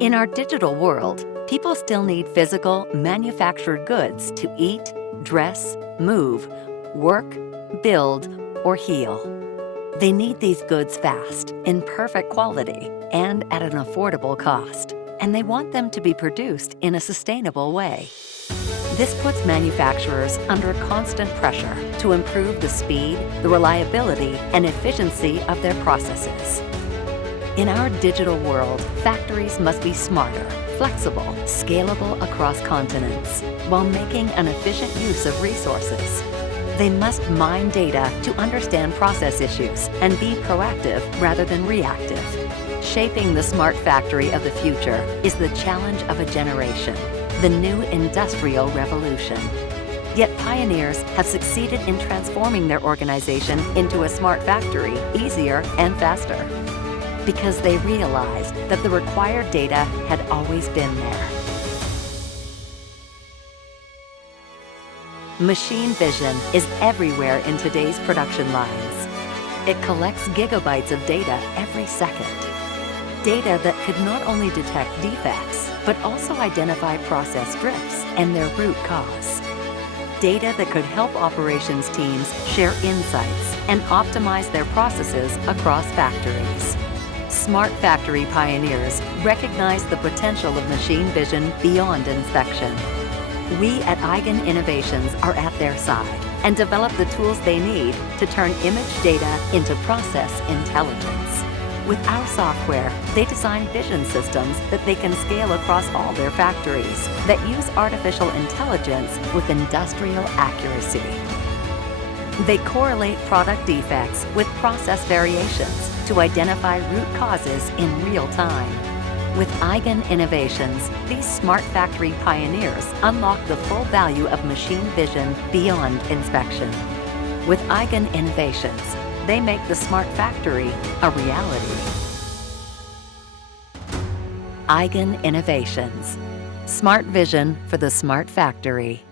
In our digital world, people still need physical, manufactured goods to eat, dress, move, work, build, or heal. They need these goods fast, in perfect quality, and at an affordable cost. And they want them to be produced in a sustainable way. This puts manufacturers under constant pressure to improve the speed, the reliability, and efficiency of their processes. In our digital world, factories must be smarter, flexible, scalable across continents, while making an efficient use of resources. They must mine data to understand process issues and be proactive rather than reactive. Shaping the smart factory of the future is the challenge of a generation, the new industrial revolution. Yet pioneers have succeeded in transforming their organization into a smart factory easier and faster, because they realized that the required data had always been there. Machine vision is everywhere in today's production lines. It collects gigabytes of data every second. Data that could not only detect defects, but also identify process drifts and their root cause. Data that could help operations teams share insights and optimize their processes across factories. Smart factory pioneers recognize the potential of machine vision beyond inspection. We at Eigen Innovations are at their side and develop the tools they need to turn image data into process intelligence. With our software, they design vision systems that they can scale across all their factories that use artificial intelligence with industrial accuracy. They correlate product defects with process variations to identify root causes in real time. With Eigen Innovations, these smart factory pioneers unlock the full value of machine vision beyond inspection. With Eigen Innovations, they make the smart factory a reality. Eigen Innovations. Smart vision for the smart factory.